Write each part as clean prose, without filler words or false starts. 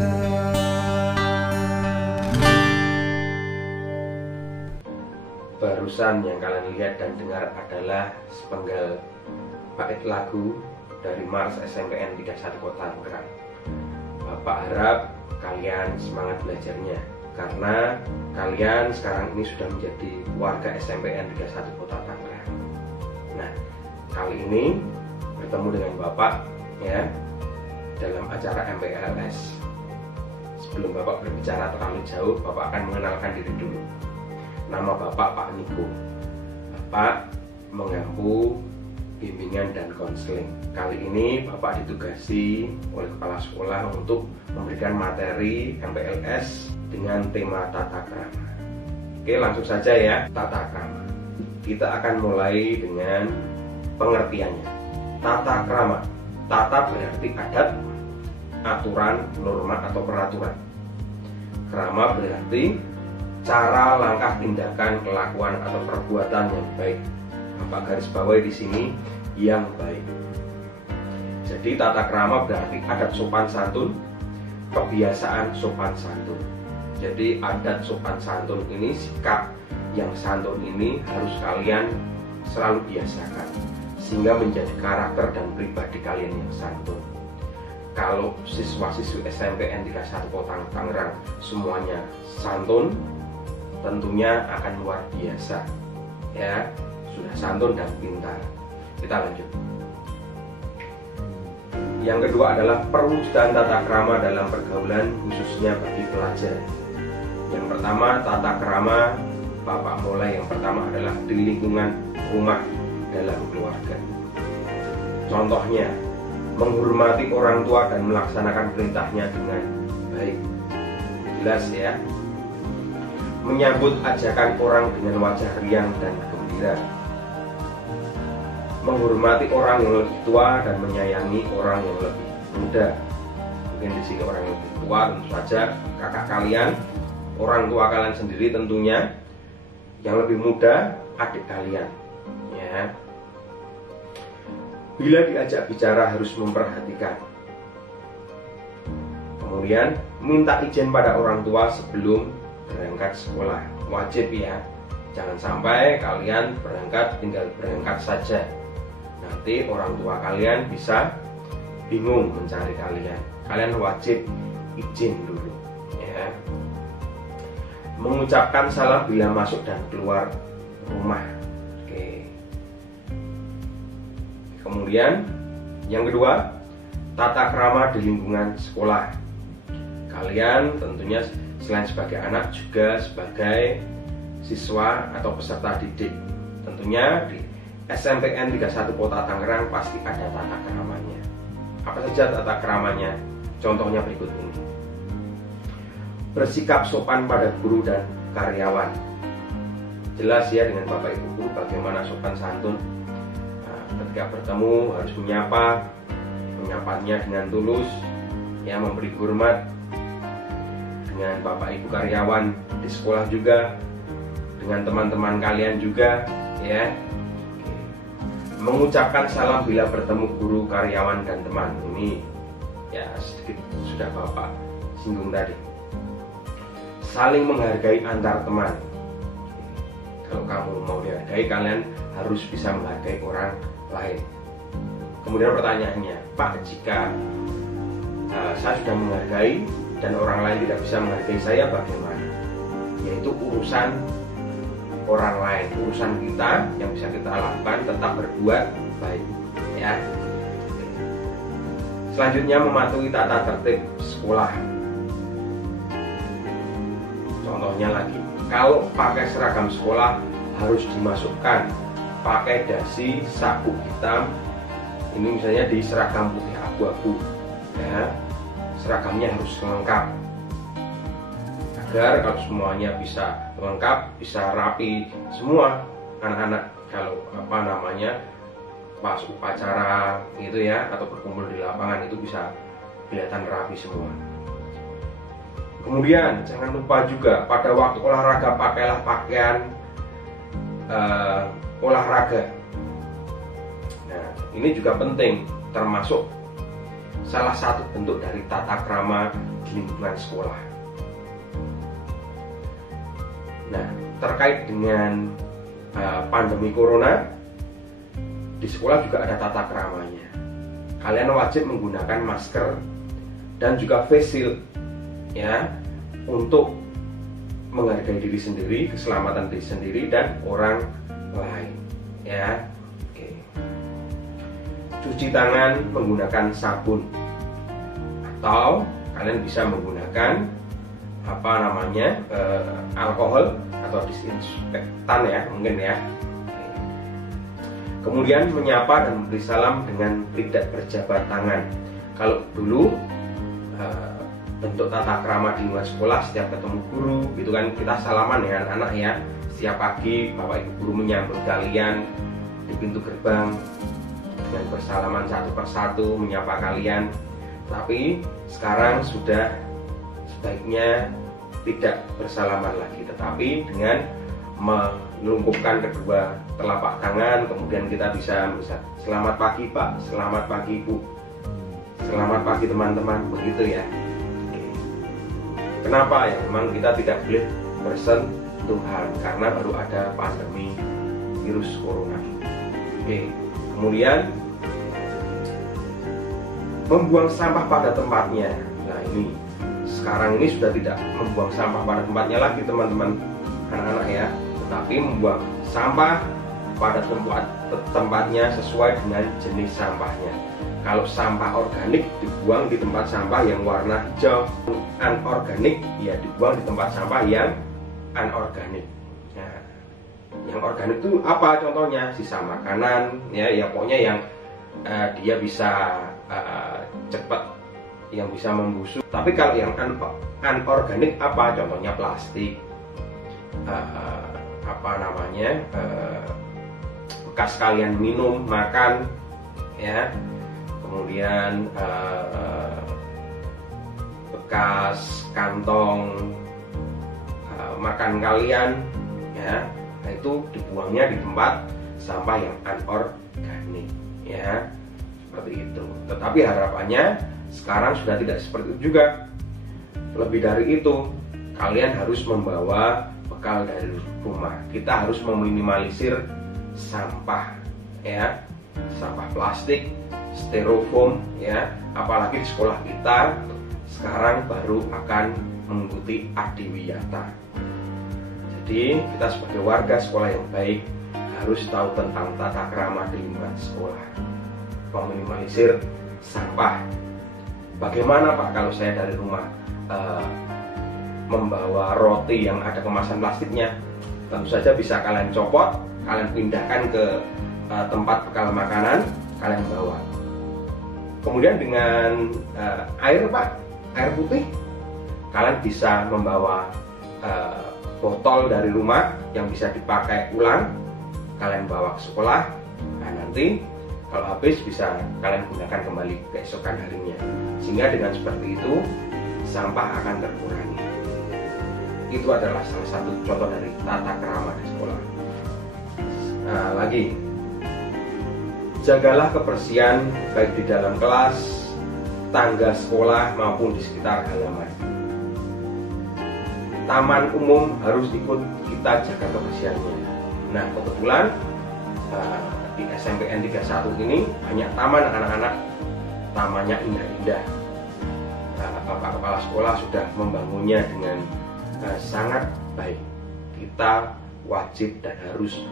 cinta. Barusan yang kalian lihat dan dengar adalah sepenggal bait lagu dari Mars SMPN 31 Kota Tangerang. Bapak harap kalian semangat belajarnya, karena kalian sekarang ini sudah menjadi warga SMPN 31 Kota Tangerang. Nah, kali ini bertemu dengan Bapak ya dalam acara MPLS. Sebelum Bapak berbicara terlalu jauh, Bapak akan mengenalkan diri dulu. Nama Bapak Pak Niko. Bapak mengampu bimbingan dan konseling. Kali ini Bapak ditugasi oleh kepala sekolah untuk memberikan materi MPLS dengan tema tata krama. Oke, langsung saja ya, tata krama. Kita akan mulai dengan pengertiannya. Tata krama. Tata berarti adat, aturan, norma atau peraturan. Krama berarti cara, langkah, tindakan, kelakuan atau perbuatan yang baik. Bapak garis bawahi di sini yang baik. Jadi tata krama berarti adat sopan santun, kebiasaan sopan santun. Jadi adat sopan santun ini, sikap yang santun ini harus kalian selalu biasakan sehingga menjadi karakter dan pribadi kalian yang santun. Kalau siswa-siswi SMPN 31 Kota Tangerang semuanya santun, tentunya akan luar biasa ya, sudah santun dan pintar. Kita lanjut. Yang kedua adalah perwujudan tata krama dalam pergaulan, khususnya bagi pelajar. Yang pertama, tata krama Bapak mulai yang pertama adalah di lingkungan rumah dalam keluarga. Contohnya, menghormati orang tua dan melaksanakan perintahnya dengan baik. Jelas ya. Menyambut ajakan orang dengan wajah riang dan gembira. Menghormati orang yang lebih tua dan menyayangi orang yang lebih muda. Mungkin di sini orang yang lebih tua tentu saja kakak kalian, orang tua kalian sendiri tentunya, yang lebih muda adik kalian. Ya. Bila diajak bicara harus memperhatikan. Kemudian minta izin pada orang tua sebelum berangkat sekolah, wajib ya. Jangan sampai kalian berangkat tinggal berangkat saja. Nanti orang tua kalian bisa bingung mencari kalian. Kalian wajib izin dulu ya. Mengucapkan salam bila masuk dan keluar rumah. Oke. Kemudian yang kedua, tata krama di lingkungan sekolah. Kalian tentunya selain sebagai anak juga sebagai siswa atau peserta didik. Tentunya di SMPN 31 Kota Tangerang pasti ada tata kramanya. Apa saja tata kramanya? Contohnya berikut ini. Bersikap sopan pada guru dan karyawan. Jelas ya dengan Bapak Ibu guru bagaimana sopan santun. Nah, ketika bertemu harus menyapanya dengan tulus, ya, memberi hormat. Dengan Bapak Ibu karyawan di sekolah juga, dengan teman-teman kalian juga ya. Mengucapkan salam bila bertemu guru, karyawan dan teman. Ini ya sedikit sudah Bapak singgung tadi. Saling menghargai antar teman. Kalau kamu mau dihargai, kalian harus bisa menghargai orang lain. Kemudian pertanyaannya, Pak, jika saya sudah menghargai dan orang lain tidak bisa menghargai saya, bagaimana? Yaitu urusan orang lain, urusan kita yang bisa kita lakukan, tetap berbuat baik ya. Selanjutnya, mematuhi tata tertib sekolah. Contohnya lagi, kalau pakai seragam sekolah harus dimasukkan pakai dasi sabuk hitam. Ini misalnya di seragam putih abu-abu ya. Seragamnya harus lengkap agar kalau semuanya bisa lengkap, bisa rapi semua anak-anak kalau pas upacara gitu ya, atau berkumpul di lapangan itu bisa kelihatan rapi semua. Kemudian jangan lupa juga pada waktu olahraga pakailah pakaian olahraga. Nah, ini juga penting, termasuk salah satu bentuk dari tata krama di lingkungan sekolah. Nah, terkait dengan pandemi corona, di sekolah juga ada tata keramanya. Kalian wajib menggunakan masker dan juga face shield ya, untuk menghargai diri sendiri, keselamatan diri sendiri dan orang lain ya. Oke. Cuci tangan menggunakan sabun, atau kalian bisa menggunakan alkohol atau disinfektan ya, mungkin ya. Kemudian menyapa dan memberi salam dengan tidak berjabat tangan. Kalau dulu bentuk tata krama di luar sekolah, setiap ketemu guru gitu kan, kita salaman ya anak-anak ya. Setiap pagi bapak ibu guru menyambut kalian di pintu gerbang dengan bersalaman satu persatu, menyapa kalian. Tapi sekarang sudah sebaiknya tidak bersalaman lagi, tetapi dengan melumpuhkan kedua telapak tangan, kemudian kita bisa selamat pagi Pak, selamat pagi Ibu, selamat pagi teman-teman, begitu ya. Kenapa ya? Memang kita tidak boleh bersentuhan karena baru ada pandemi virus corona. Oke. Kemudian membuang sampah pada tempatnya. Nah ini sekarang ini sudah tidak membuang sampah pada tempatnya lagi teman-teman, anak-anak ya, tetapi membuang sampah pada tempatnya sesuai dengan jenis sampahnya. Kalau sampah organik dibuang di tempat sampah yang warna hijau, anorganik ya dibuang di tempat sampah yang anorganik. Nah, yang organik itu apa contohnya? Sisa makanan ya pokoknya yang dia bisa cepat, yang bisa membusuk. Tapi kalau yang anorganik apa? Contohnya plastik, bekas kalian minum, makan ya, kemudian bekas kantong makan kalian ya, nah itu dibuangnya di tempat sampah yang anorganik ya, seperti itu. Tetapi harapannya sekarang sudah tidak seperti itu juga. Lebih dari itu, kalian harus membawa bekal dari rumah. Kita harus meminimalisir sampah ya, sampah plastik, styrofoam ya, apalagi di sekolah kita sekarang baru akan mengikuti adiwiyata. Jadi kita sebagai warga sekolah yang baik harus tahu tentang tata krama di lingkungan sekolah, meminimalisir sampah. Bagaimana Pak kalau saya dari rumah membawa roti yang ada kemasan plastiknya? Tentu saja bisa kalian copot, kalian pindahkan ke tempat bekal makanan, kalian bawa. Kemudian dengan air Pak, air putih, kalian bisa membawa botol dari rumah yang bisa dipakai ulang, kalian bawa ke sekolah. Nah nanti kalau habis bisa kalian gunakan kembali keesokan harinya, sehingga dengan seperti itu sampah akan terkurangi. Itu adalah salah satu contoh dari tata krama di sekolah. Nah, lagi, jagalah kebersihan baik di dalam kelas, tangga sekolah maupun di sekitar halaman. Taman umum harus ikut kita jaga kebersihannya. Nah kebetulan di SMPN 31 ini banyak taman anak-anak, tamannya indah-indah. Bapak kepala sekolah sudah membangunnya dengan sangat baik. Kita wajib dan harus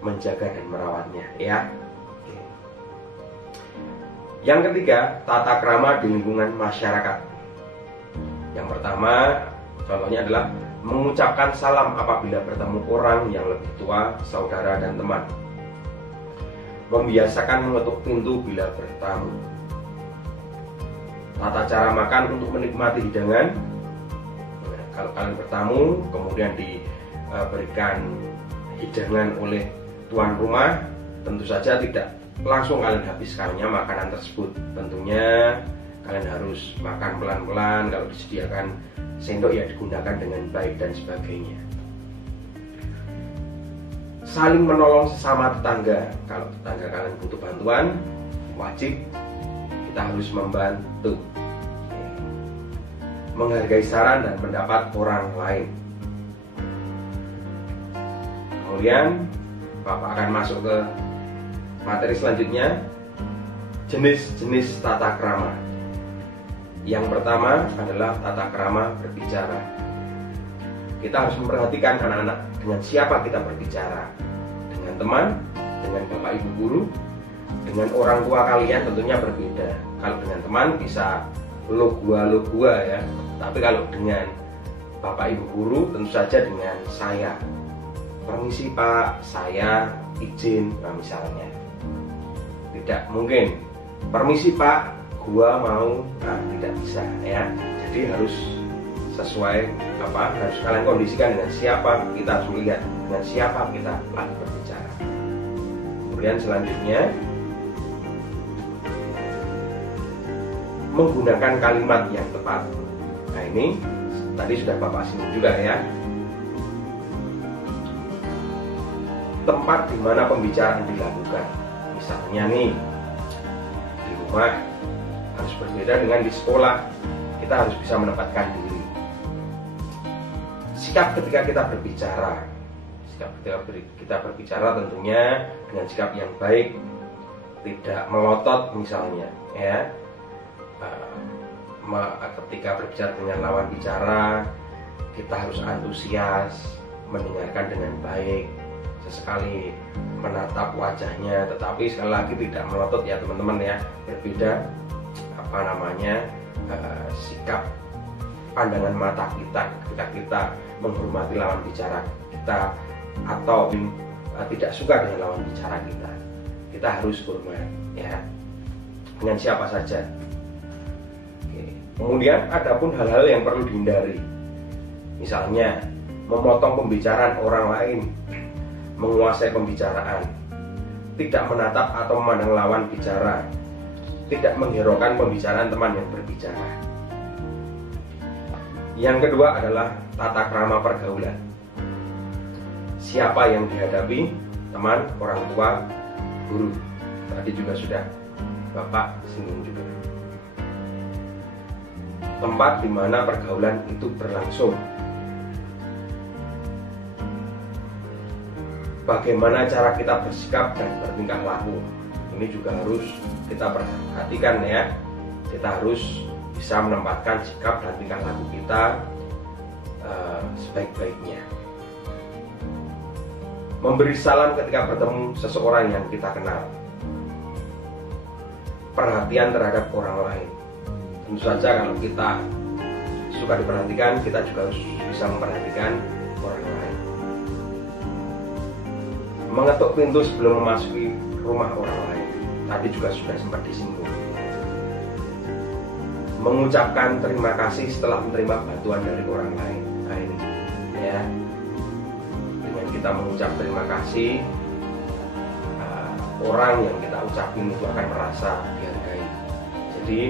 menjaga dan merawatnya ya. Yang ketiga, tata krama di lingkungan masyarakat. Yang pertama, contohnya adalah mengucapkan salam apabila bertemu orang yang lebih tua, saudara dan teman. Membiasakan mengetuk pintu bila bertamu. Tata cara makan untuk menikmati hidangan. Kalau kalian bertamu, kemudian diberikan hidangan oleh tuan rumah, tentu saja tidak langsung kalian habiskannya makanan tersebut. Tentunya kalian harus makan pelan-pelan. Kalau disediakan sendok ya digunakan dengan baik dan sebagainya. Saling menolong sesama tetangga. Kalau tetangga kalian butuh bantuan, wajib kita harus membantu. menghargai saran dan pendapat orang lain. Kemudian Bapak akan masuk ke materi selanjutnya, jenis-jenis tata krama. Yang pertama adalah tata krama berbicara. Kita harus memperhatikan anak-anak, dengan siapa kita berbicara. Dengan teman, dengan Bapak Ibu guru, dengan orang tua kalian tentunya berbeda. Kalau dengan teman bisa lo gua ya. Tapi kalau dengan Bapak Ibu guru tentu saja dengan saya. Permisi Pak, saya izin, nah misalnya. Tidak mungkin. Permisi Pak, gua mau, nah tidak bisa ya. Jadi harus sesuai harus kalian kondisikan dengan siapa kita harus melihat, dengan siapa kita lagi berbicara. Kemudian selanjutnya menggunakan kalimat yang tepat. Nah ini tadi sudah Bapak singgung juga ya. Tempat di mana pembicaraan dilakukan. Misalnya nih, di rumah harus berbeda dengan di sekolah. Kita harus bisa menempatkan diri. Sikap ketika kita berbicara. Sikap ketika kita berbicara tentunya dengan sikap yang baik, tidak melotot misalnya, ya. Ketika berbicara dengan lawan bicara, kita harus antusias, mendengarkan dengan baik. Sesekali menatap wajahnya, tetapi sekali lagi tidak melotot ya teman-teman ya. Berbeda sikap pandangan mata kita ketika kita menghormati lawan bicara kita atau tidak suka dengan lawan bicara kita. Kita harus hormat ya dengan siapa saja. Oke. Kemudian adapun hal-hal yang perlu dihindari, misalnya memotong pembicaraan orang lain, menguasai pembicaraan, tidak menatap atau memandang lawan bicara, tidak menghiraukan pembicaraan teman yang berbicara. Yang kedua adalah tata krama pergaulan. Siapa yang dihadapi? Teman, orang tua, guru. Tadi juga sudah Bapak singgung juga. Tempat di mana pergaulan itu berlangsung. Bagaimana cara kita bersikap dan bertingkah laku, ini juga harus kita perhatikan ya. Kita harus bisa menempatkan sikap dan tingkah laku kita sebaik-baiknya. Memberi salam ketika bertemu seseorang yang kita kenal. Perhatian terhadap orang lain. Tentu saja kalau kita suka diperhatikan, kita juga harus bisa memperhatikan orang lain. Mengetuk pintu sebelum memasuki rumah orang lain. Tadi juga sudah sempat disinggung. Mengucapkan terima kasih setelah menerima bantuan dari orang lain. Nah ini ya. Dengan kita mengucap terima kasih, orang yang kita ucapin itu akan merasa dihargai. Jadi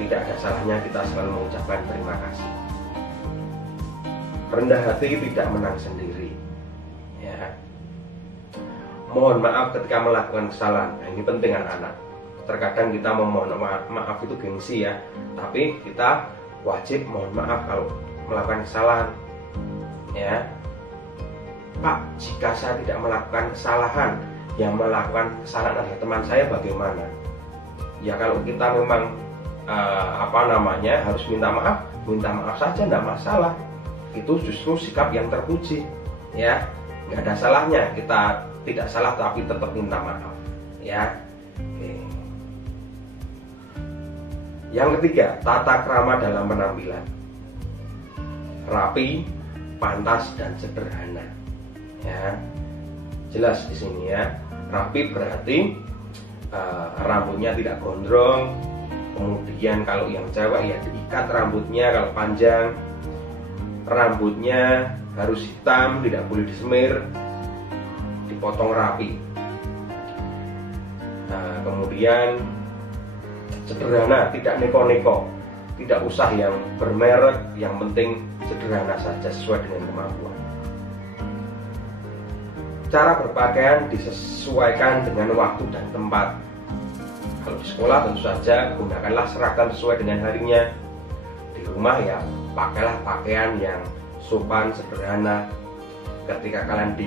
tidak ada salahnya kita selalu mengucapkan terima kasih. Rendah hati, tidak menang sendiri. Ya. Mohon maaf ketika melakukan kesalahan. Nah, ini penting anak-anak. Terkadang kita memohon maaf itu gengsi ya, tapi kita wajib mohon maaf kalau melakukan kesalahan. Ya, Pak, jika saya tidak melakukan kesalahan, yang melakukan kesalahan adalah teman saya, bagaimana? Ya kalau kita memang harus minta maaf saja, tidak masalah. Itu justru sikap yang terpuji. Ya, nggak ada salahnya kita tidak salah tapi tetap minta maaf ya. Oke. Yang ketiga, tata krama dalam penampilan. Rapi, pantas dan sederhana. Ya. Jelas di sini ya. Rapi berarti rambutnya tidak gondrong. Kemudian kalau yang cewek ya diikat rambutnya, kalau panjang rambutnya harus hitam, tidak boleh disemir, dipotong rapi. Nah, kemudian sederhana, tidak neko-neko, tidak usah yang bermerek, yang penting sederhana saja sesuai dengan kemampuan. Cara berpakaian disesuaikan dengan waktu dan tempat. Kalau di sekolah tentu saja gunakanlah seragam sesuai dengan harinya. Di di rumah ya pakailah pakaian yang sopan, sederhana. Ketika kalian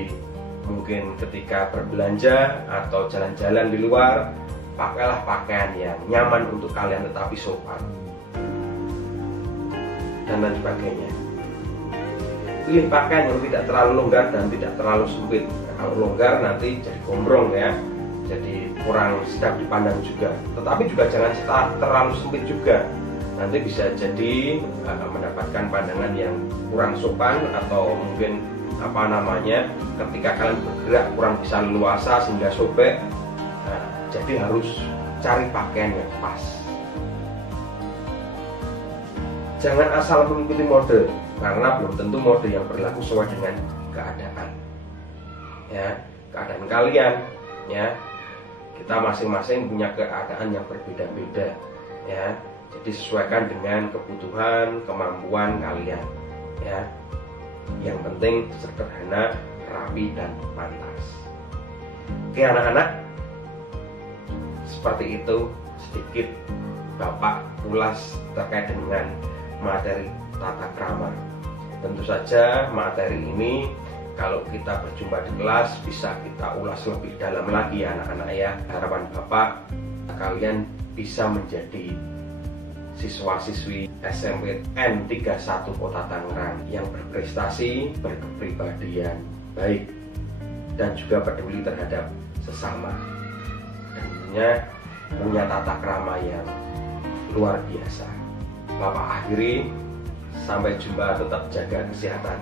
mungkin ketika berbelanja atau jalan-jalan di luar, pakailah pakaian yang nyaman untuk kalian tetapi sopan, dan lain sebagainya. Pilih pakaian yang tidak terlalu longgar dan tidak terlalu sempit. Kalau longgar nanti jadi gombrong ya, jadi kurang sedap dipandang juga. Tetapi juga jangan terlalu sempit juga, nanti bisa jadi mendapatkan pandangan yang kurang sopan, atau mungkin ketika kalian bergerak kurang bisa leluasa sehingga sobek. Jadi harus cari pakaian yang pas. Jangan asal mengikuti mode, karena belum tentu mode yang berlaku sesuai dengan keadaan. Ya, keadaan kalian, ya. Kita masing-masing punya keadaan yang berbeda-beda, ya. Jadi sesuaikan dengan kebutuhan, kemampuan kalian, ya. Yang penting sederhana, rapi dan pantas. Oke anak-anak, seperti itu sedikit Bapak ulas terkait dengan materi tata krama. Tentu saja materi ini kalau kita berjumpa di kelas bisa kita ulas lebih dalam lagi anak-anak ya. Harapan Bapak kalian bisa menjadi siswa-siswi SMP N31 Kota Tangerang yang berprestasi, berkepribadian baik, dan juga peduli terhadap sesama, dan tentunya punya tata krama yang luar biasa. Bapak akhiri, sampai jumpa, tetap jaga kesehatan.